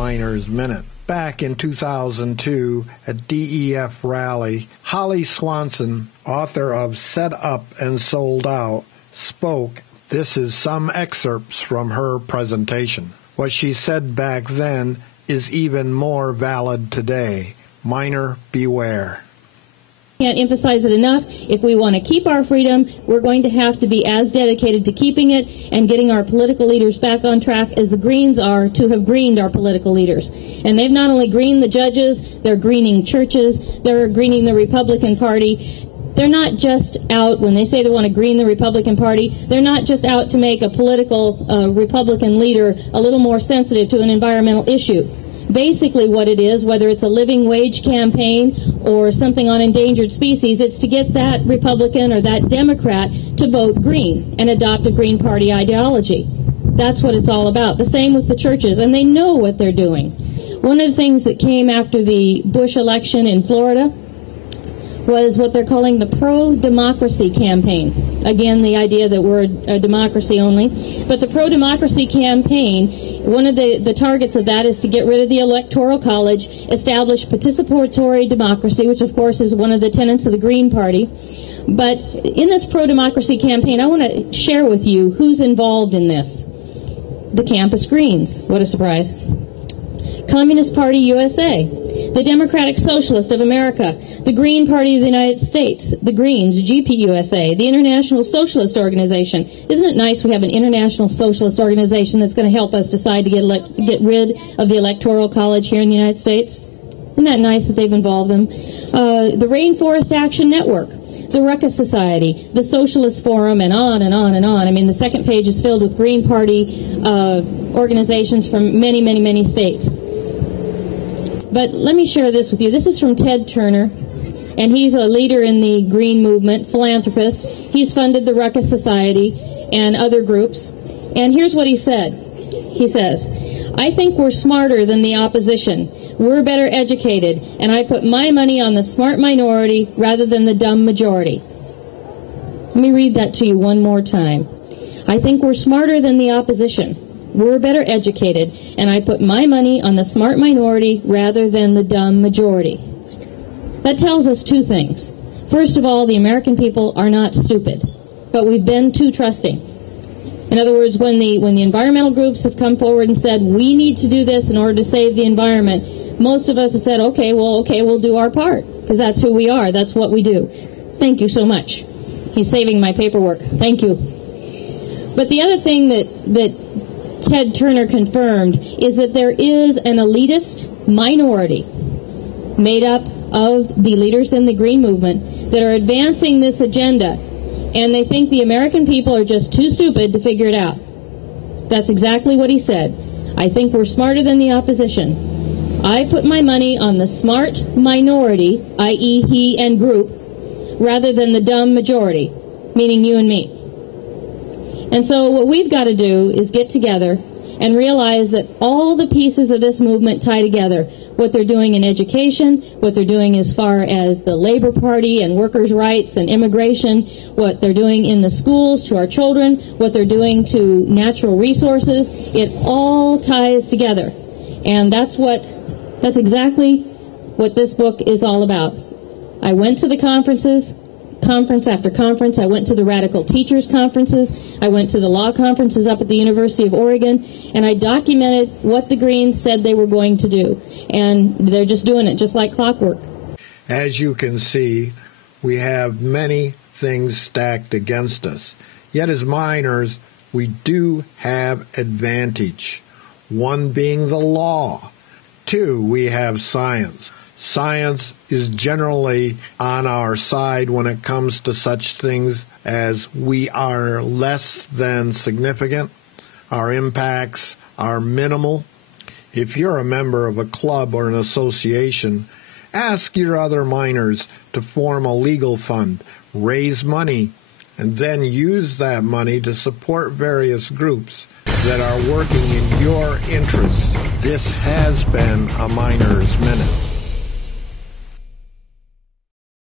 Miners Minute. Back in 2002 at DEF rally, Holly Swanson, author of Set Up and Sold Out, spoke. This is some excerpts from her presentation. What she said back then is even more valid today. Miner beware. Can't emphasize it enough. If we want to keep our freedom, we're going to have to be as dedicated to keeping it and getting our political leaders back on track as the Greens are to have greened our political leaders. And they've not only greened the judges, they're greening churches, they're greening the Republican Party. They're not just out, when they say they want to green the Republican Party, they're not just out to make a political Republican leader a little more sensitive to an environmental issue. Basically what it is, whether it's a living wage campaign or something on endangered species, it's to get that Republican or that Democrat to vote green and adopt a Green Party ideology. That's what it's all about. The same with the churches, and they know what they're doing. One of the things that came after the Bush election in Florida was what they're calling the pro-democracy campaign. Again, the idea that we're a democracy only. But the pro-democracy campaign, one of the targets of that is to get rid of the Electoral College, establish participatory democracy, which of course is one of the tenets of the Green Party. But in this pro-democracy campaign, I want to share with you who's involved in this. The Campus Greens. What a surprise. Communist Party USA, the Democratic Socialist of America, the Green Party of the United States, the Greens, GPUSA, the International Socialist Organization. Isn't it nice we have an International Socialist Organization that's going to help us decide to get rid of the Electoral College here in the United States? Isn't that nice that they've involved them? The Rainforest Action Network, the Ruckus Society, the Socialist Forum, and on and on and on. I mean, the second page is filled with Green Party organizations from many, many, many states. But let me share this with you. This is from Ted Turner, and he's a leader in the Green movement, philanthropist. He's funded the Ruckus Society and other groups. And here's what he said. He says, I think we're smarter than the opposition. We're better educated, and I put my money on the smart minority rather than the dumb majority. Let me read that to you one more time. I think we're smarter than the opposition. We're better educated, and I put my money on the smart minority rather than the dumb majority. That tells us two things. First of all, the American people are not stupid, but we've been too trusting. In other words, when the environmental groups have come forward and said, we need to do this in order to save the environment, most of us have said, okay, we'll do our part, because that's who we are, that's what we do. Thank you so much. He's saving my paperwork. Thank you. But the other thing that Ted Turner confirmed is that there is an elitist minority made up of the leaders in the Green movement that are advancing this agenda, and they think the American people are just too stupid to figure it out. That's exactly what he said. I think we're smarter than the opposition. I put my money on the smart minority, i.e. he and group, rather than the dumb majority, meaning you and me. And so what we've got to do is get together and realize that all the pieces of this movement tie together. What they're doing in education, what they're doing as far as the Labor Party and workers' rights and immigration, what they're doing in the schools to our children, what they're doing to natural resources, it all ties together. And that's exactly what this book is all about. I went to the conferences, conference after conference. I went to the Radical Teachers Conferences. I went to the law conferences up at the University of Oregon, and I documented what the Greens said they were going to do. And they're just doing it just like clockwork. As you can see, we have many things stacked against us. Yet as miners, we do have advantage. One being the law. Two, we have science. Science is generally on our side when it comes to such things as we are less than significant, our impacts are minimal. If you're a member of a club or an association, ask your other miners to form a legal fund, raise money, and then use that money to support various groups that are working in your interests. This has been a Miner's Minute.